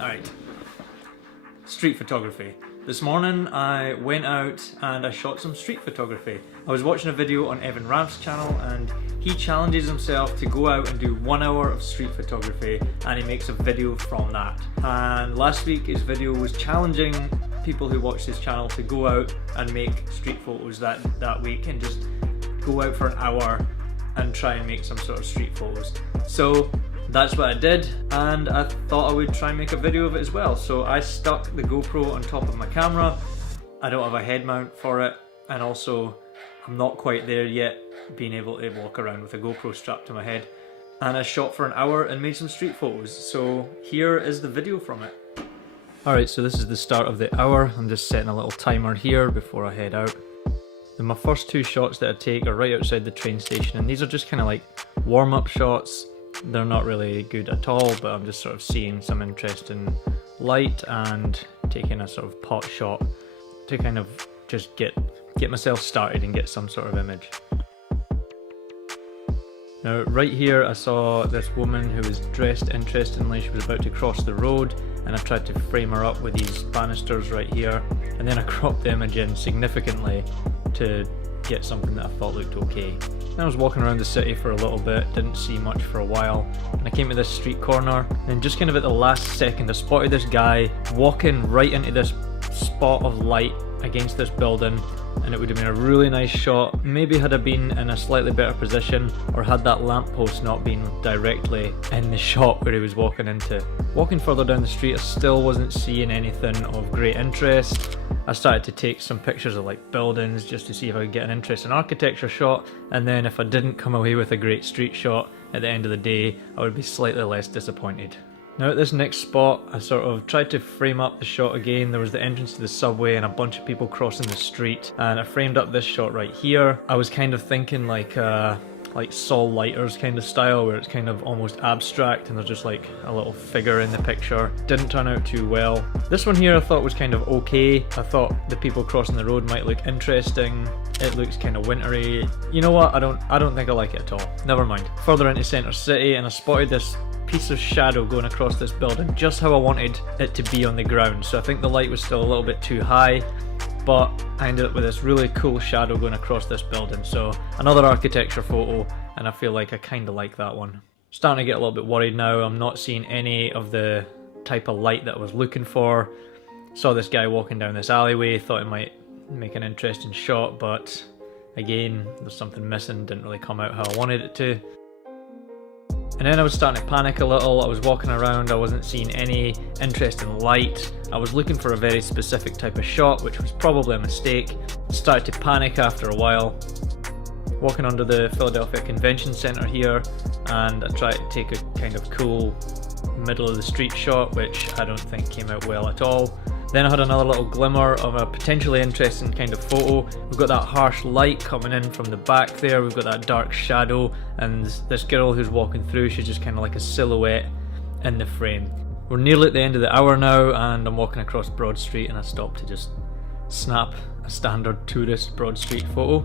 Alright, street photography. This morning I went out and I shot some street photography. I was watching a video on Evan Ranft's channel and he challenges himself to go out and do 1 hour of street photography and he makes a video from that. And last week his video was challenging people who watch his channel to go out and make street photos that week and just go out for an hour and try and make some sort of street photos. So that's what I did, and I thought I would try and make a video of it as well. So I stuck the GoPro on top of my camera. I don't have a head mount for it, and also I'm not quite there yet being able to walk around with a GoPro strapped to my head. And I shot for an hour and made some street photos, so here is the video from it. Alright, so this is the start of the hour. I'm just setting a little timer here before I head out. And my first two shots that I take are right outside the train station, and these are just kind of like warm-up shots. They're not really good at all, but I'm just sort of seeing some interesting light and taking a sort of pot shot to kind of just get myself started and get some sort of image. Now right here I saw this woman who was dressed interestingly. She was about to cross the road and I tried to frame her up with these banisters right here, and then I cropped the image in significantly to get something that I thought looked okay. Then I was walking around the city for a little bit, didn't see much for a while, and I came to this street corner, and just kind of at the last second I spotted this guy walking right into this spot of light against this building, and it would have been a really nice shot. Maybe had I been in a slightly better position, or had that lamppost not been directly in the shot where he was walking into. Walking further down the street I still wasn't seeing anything of great interest. I started to take some pictures of like buildings just to see if I could get an interesting architecture shot, and then if I didn't come away with a great street shot at the end of the day, I would be slightly less disappointed. Now at this next spot, I sort of tried to frame up the shot again. There was the entrance to the subway and a bunch of people crossing the street, and I framed up this shot right here. I was kind of thinking like Saul Lighters kind of style, where it's kind of almost abstract and there's just like a little figure in the picture. Didn't turn out too well. This one here I thought was kind of okay. I thought the people crossing the road might look interesting. It looks kind of wintry. You know what? I don't think I like it at all. Never mind. Further into Centre City, and I spotted this piece of shadow going across this building, just how I wanted it to be on the ground. So I think the light was still a little bit too high, but I ended up with this really cool shadow going across this building. So another architecture photo, and I feel like I kind of like that one. Starting to get a little bit worried now. I'm not seeing any of the type of light that I was looking for. Saw this guy walking down this alleyway, thought it might make an interesting shot, but again, there's something missing, didn't really come out how I wanted it to. And then I was starting to panic a little. I was walking around, I wasn't seeing any interesting light. I was looking for a very specific type of shot, which was probably a mistake. Started to panic after a while. Walking under the Philadelphia Convention Center here, and I tried to take a kind of cool middle of the street shot, which I don't think came out well at all. Then I had another little glimmer of a potentially interesting kind of photo. We've got that harsh light coming in from the back there, we've got that dark shadow, and this girl who's walking through, she's just kind of like a silhouette in the frame. We're nearly at the end of the hour now, and I'm walking across Broad Street, and I stopped to just snap a standard tourist Broad Street photo.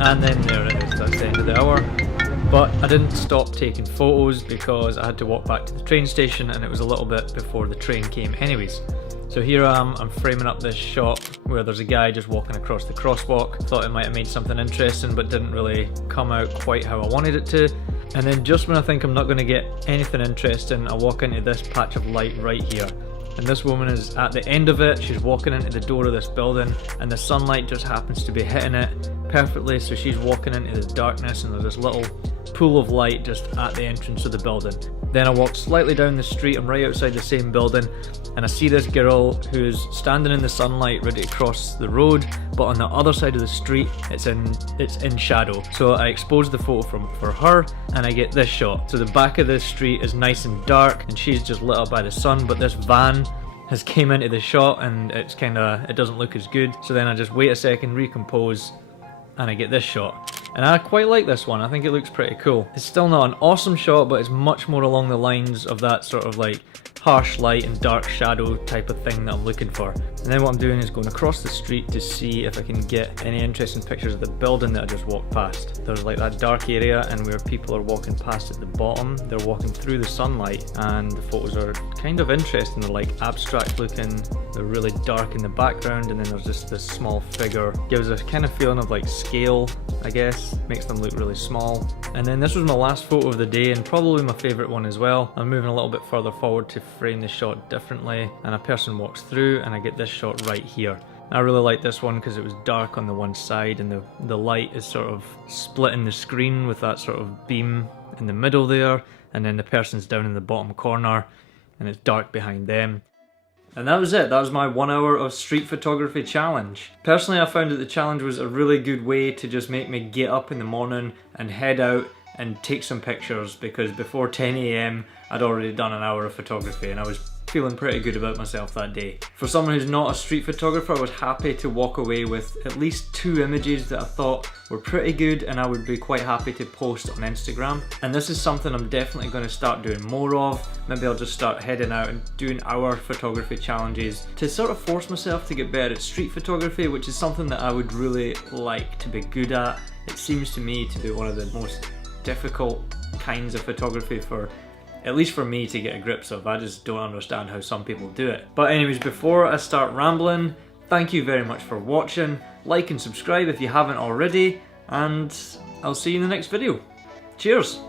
And then there it is, that's the end of the hour. But I didn't stop taking photos because I had to walk back to the train station, and it was a little bit before the train came anyways. So here I am, I'm framing up this shot where there's a guy just walking across the crosswalk. Thought it might have made something interesting, but didn't really come out quite how I wanted it to. And then just when I think I'm not going to get anything interesting, I walk into this patch of light right here. And this woman is at the end of it, she's walking into the door of this building, and the sunlight just happens to be hitting it perfectly, so she's walking into the darkness, and there's this little pool of light just at the entrance of the building. Then I walk slightly down the street, I'm right outside the same building, and I see this girl who's standing in the sunlight ready to cross the road, but on the other side of the street it's in shadow. So I expose the photo for her, and I get this shot. So the back of this street is nice and dark and she's just lit up by the sun, but this van has came into the shot and it doesn't look as good. So then I just wait a second, recompose, and I get this shot. And I quite like this one, I think it looks pretty cool. It's still not an awesome shot, but it's much more along the lines of that sort of like harsh light and dark shadow type of thing that I'm looking for. And then what I'm doing is going across the street to see if I can get any interesting pictures of the building that I just walked past. There's like that dark area, and where people are walking past at the bottom, they're walking through the sunlight, and the photos are kind of interesting. They're like abstract looking, they're really dark in the background, and then there's just this small figure. Gives a kind of feeling of like scale, I guess. Makes them look really small. And then this was my last photo of the day, and probably my favourite one as well. I'm moving a little bit further forward to frame the shot differently, and a person walks through and I get this shot right here. I really like this one because it was dark on the one side, and the light is sort of splitting the screen with that sort of beam in the middle there, and then the person's down in the bottom corner and it's dark behind them. And that was it. That was my 1 hour of street photography challenge. Personally, I found that the challenge was a really good way to just make me get up in the morning and head out and take some pictures, because before 10 AM I'd already done an hour of photography and I was feeling pretty good about myself that day. For someone who's not a street photographer, I was happy to walk away with at least 2 images that I thought were pretty good and I would be quite happy to post on Instagram. And this is something I'm definitely going to start doing more of. Maybe I'll just start heading out and doing hour photography challenges to sort of force myself to get better at street photography, which is something that I would really like to be good at. It seems to me to be one of the most difficult kinds of photography, for at least for me, to get a grip of. I just don't understand how some people do it. But anyways, before I start rambling, thank you very much for watching. Like and subscribe if you haven't already, and I'll see you in the next video. Cheers!